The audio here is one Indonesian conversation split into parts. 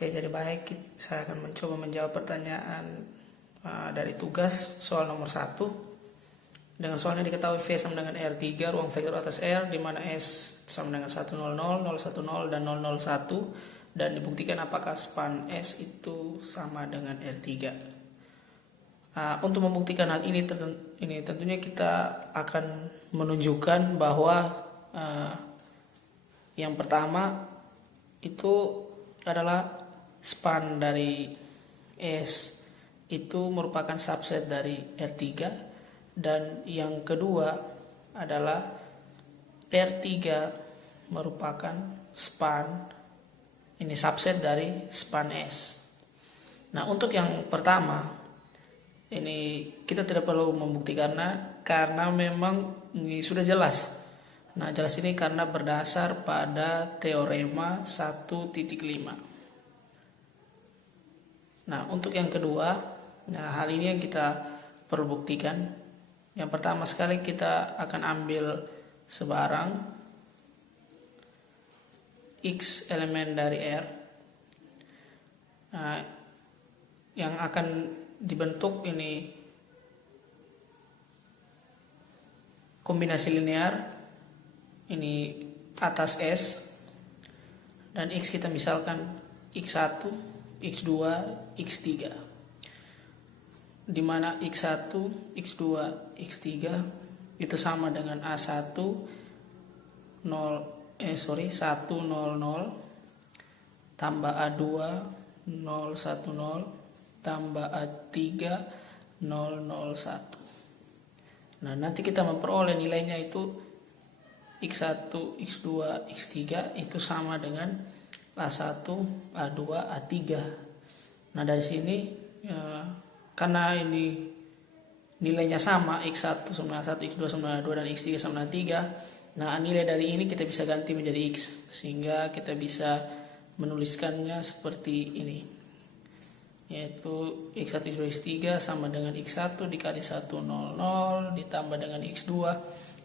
Oke, jadi baik, saya akan mencoba menjawab pertanyaan dari tugas soal nomor 1. Dengan soalnya diketahui V sama dengan R3, ruang vektor atas R, di mana S sama dengan 100, 010, dan 001, dan dibuktikan apakah span S itu sama dengan R3. Untuk membuktikan hal ini, tentunya kita akan menunjukkan bahwa yang pertama itu adalah span dari S itu merupakan subset dari R3, dan yang kedua adalah R3 merupakan span subset dari span S. Nah, untuk yang pertama ini kita tidak perlu membuktikannya karena memang ini sudah jelas. Nah, jelas ini karena berdasar pada teorema 1.5. Nah, untuk yang kedua, hal ini yang kita perlu buktikan. Yang pertama sekali kita akan ambil sebarang X elemen dari R. Nah, yang akan dibentuk ini kombinasi linear ini atas S, dan X kita misalkan X1, X2, X3, di mana X1, X2, X3 itu sama dengan A1 100 tambah A2 010 tambah A3 001. Nah, nanti kita memperoleh nilainya itu X1, X2, X3 itu sama dengan A1, A2, A3. Nah, dari sini karena ini nilainya sama, X1 sama 1, X2 sama 2, dan X3 sama 3. Nah, nilai dari ini kita bisa ganti menjadi X, sehingga kita bisa menuliskannya seperti ini, yaitu X1, X2, X3 sama dengan X1 dikali 100 ditambah dengan X2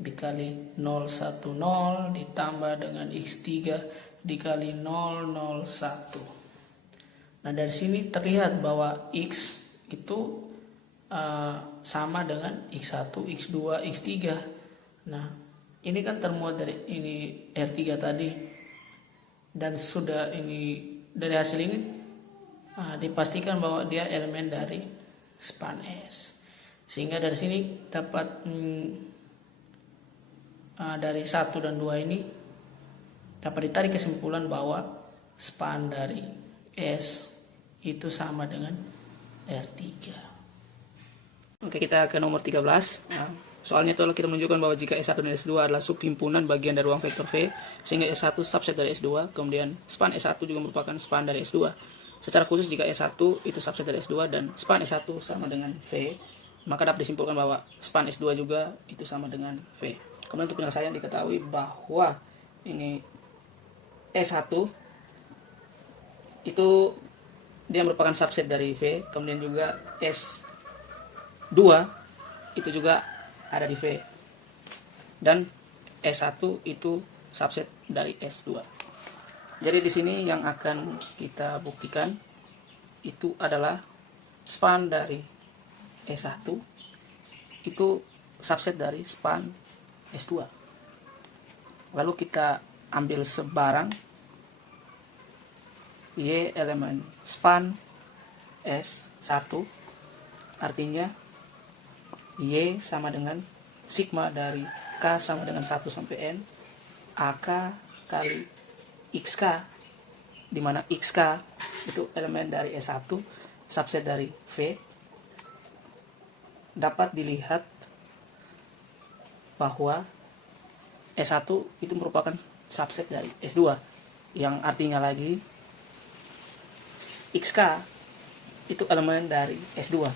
dikali 010 ditambah dengan X3 dikali 001. Nah, dari sini terlihat bahwa X itu sama dengan X1, X2, X3. Nah, ini kan termuat dari ini R3 tadi, dan sudah ini dari hasil ini dipastikan bahwa dia elemen dari span S, sehingga dari sini dapat dari 1 dan 2 ini dapat ditarik kesimpulan bahwa span dari S itu sama dengan R3. Oke, kita ke nomor 13. Soalnya itu kita menunjukkan bahwa jika S1 dan S2 adalah subhimpunan bagian dari ruang vektor V, sehingga S1 subset dari S2, kemudian span S1 juga merupakan span dari S2. Secara khusus jika S1 itu subset dari S2 dan span S1 sama dengan V, maka dapat disimpulkan bahwa span S2 juga itu sama dengan V. Kemudian untuk penyelesaian diketahui bahwa ini S1 itu dia merupakan subset dari V, kemudian juga S2 itu juga ada di V, dan S1 itu subset dari S2. Jadi di sini yang akan kita buktikan itu adalah span dari S1 itu subset dari span S2. Lalu kita ambil sebarang Y elemen span S1, artinya Y sama dengan sigma dari K sama dengan 1 sampai N AK kali XK, di mana XK itu elemen dari S1 subset dari V. Dapat dilihat bahwa S1 itu merupakan subset dari S2, yang artinya lagi XK itu elemen dari S2.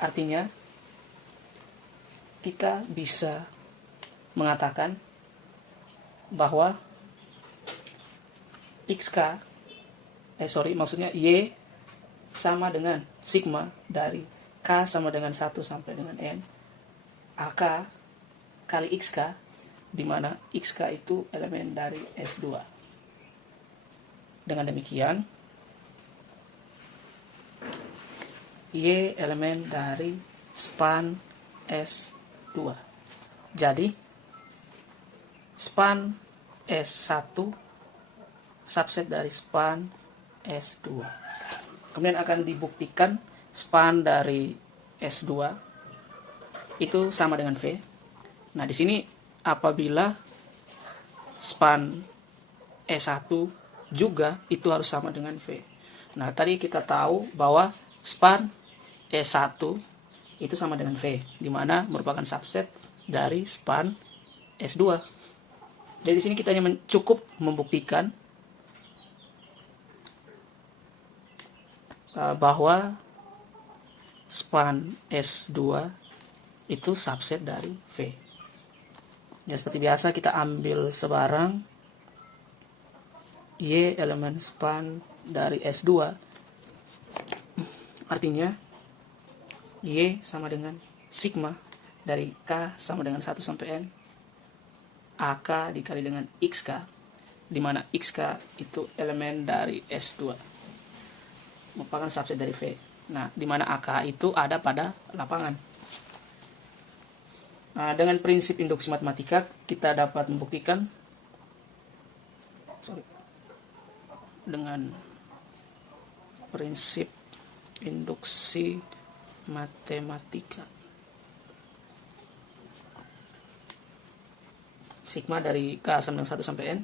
Artinya kita bisa mengatakan bahwa maksudnya Y sama dengan sigma dari K sama dengan 1 sampai dengan N AK kali XK, di mana XK itu elemen dari S2. Dengan demikian, Y elemen dari span S2. Jadi, span S1 subset dari span S2. Kemudian akan dibuktikan span dari S2 itu sama dengan V. Nah, di sini apabila span S1 juga itu harus sama dengan V. Nah, tadi kita tahu bahwa span S1 itu sama dengan V, di mana merupakan subset dari span S2. Jadi di sini kita hanya cukup membuktikan bahwa span S2 itu subset dari V. Ya, seperti biasa kita ambil sebarang Y elemen span dari S2. Artinya Y sama dengan sigma dari K sama dengan 1 sampai N AK dikali dengan XK, di mana XK itu elemen dari S2, merupakan subset dari V. Nah, di mana AK itu ada pada lapangan. Nah, dengan prinsip induksi matematika kita dapat membuktikan dengan prinsip induksi matematika, sigma dari K sama dengan 1 sampai N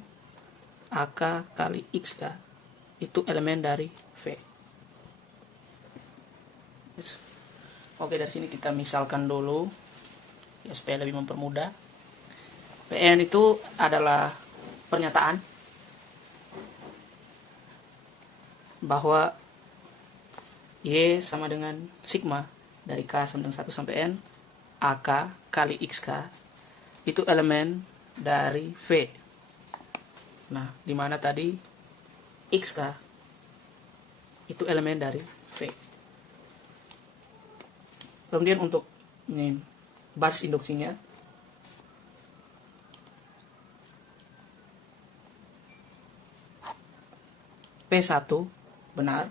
AK kali XK itu elemen dari V. Oke, dari sini kita misalkan dulu ya supaya lebih mempermudah. Pn itu adalah pernyataan bahwa Y sama dengan sigma dari K sama dengan 1 sampai N AK kali XK itu elemen dari V. Nah, di mana tadi XK itu elemen dari V. Kemudian untuk ini basis induksinya, P1 benar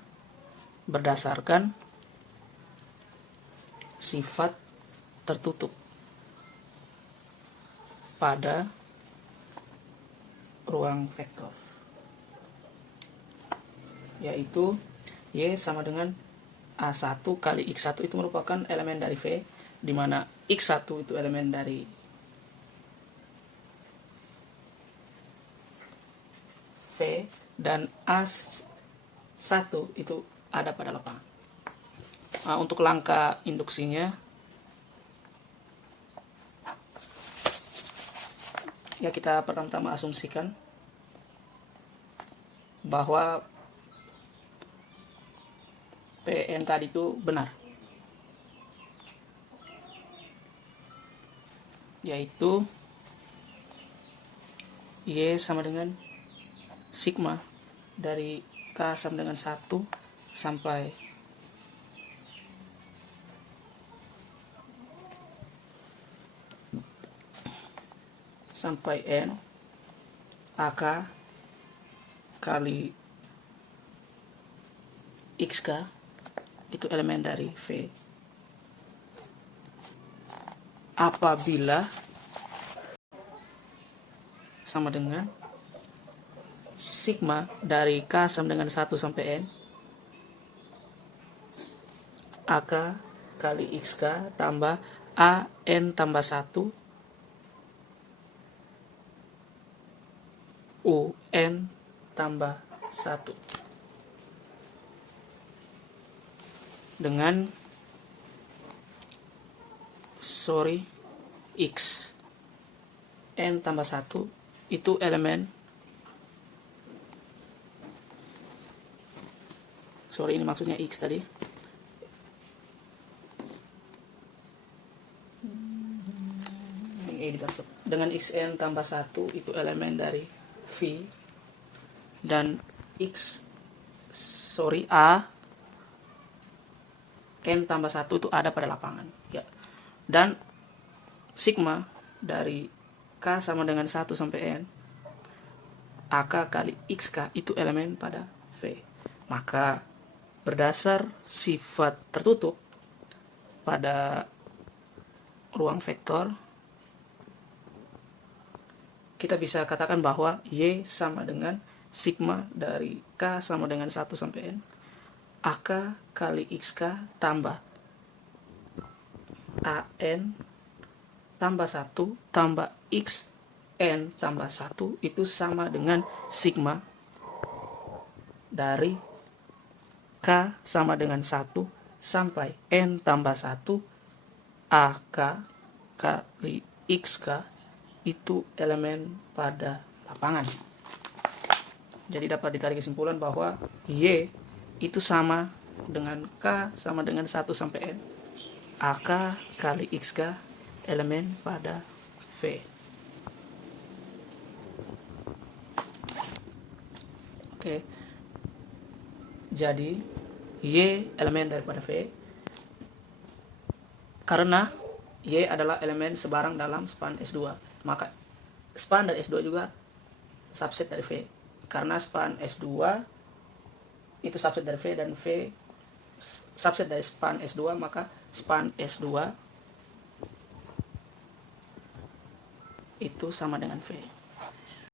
berdasarkan sifat tertutup pada ruang vektor, yaitu Y sama dengan A1 kali X1 itu merupakan elemen dari V, di mana X1 itu elemen dari V dan A1 itu ada pada lapangan. Nah, untuk langkah induksinya ya kita pertama-tama asumsikan bahwa PN tadi itu benar, yaitu Y sama dengan sigma dari K sama dengan 1 sampai N AK kali XK itu elemen dari V apabila sama dengan sigma dari K sama dengan 1 sampai N AK kali XK tambah AN tambah 1 UN tambah 1 dengan X N tambah 1 itu elemen ini maksudnya X tadi dengan XN tambah 1 itu elemen dari V dan A N tambah 1 itu ada pada lapangan ya. Dan sigma dari K sama dengan 1 sampai N AK kali XK itu elemen pada V. Maka berdasar sifat tertutup pada ruang vektor, kita bisa katakan bahwa Y sama dengan sigma dari K sama dengan 1 sampai N AK kali XK tambah AN tambah 1 tambah XN tambah 1 itu sama dengan sigma dari K sama dengan 1 sampai N tambah 1 AK kali XK itu elemen pada lapangan. Jadi dapat ditarik kesimpulan bahwa Y itu sama dengan K sama dengan 1 sampai N AK kali XK elemen pada V. Oke. Jadi Y elemen daripada V karena Y adalah elemen sebarang dalam span S2. Maka span dari S2 juga subset dari V. Karena span S2 itu subset dari V dan V subset dari span S2, maka span S2 itu sama dengan V.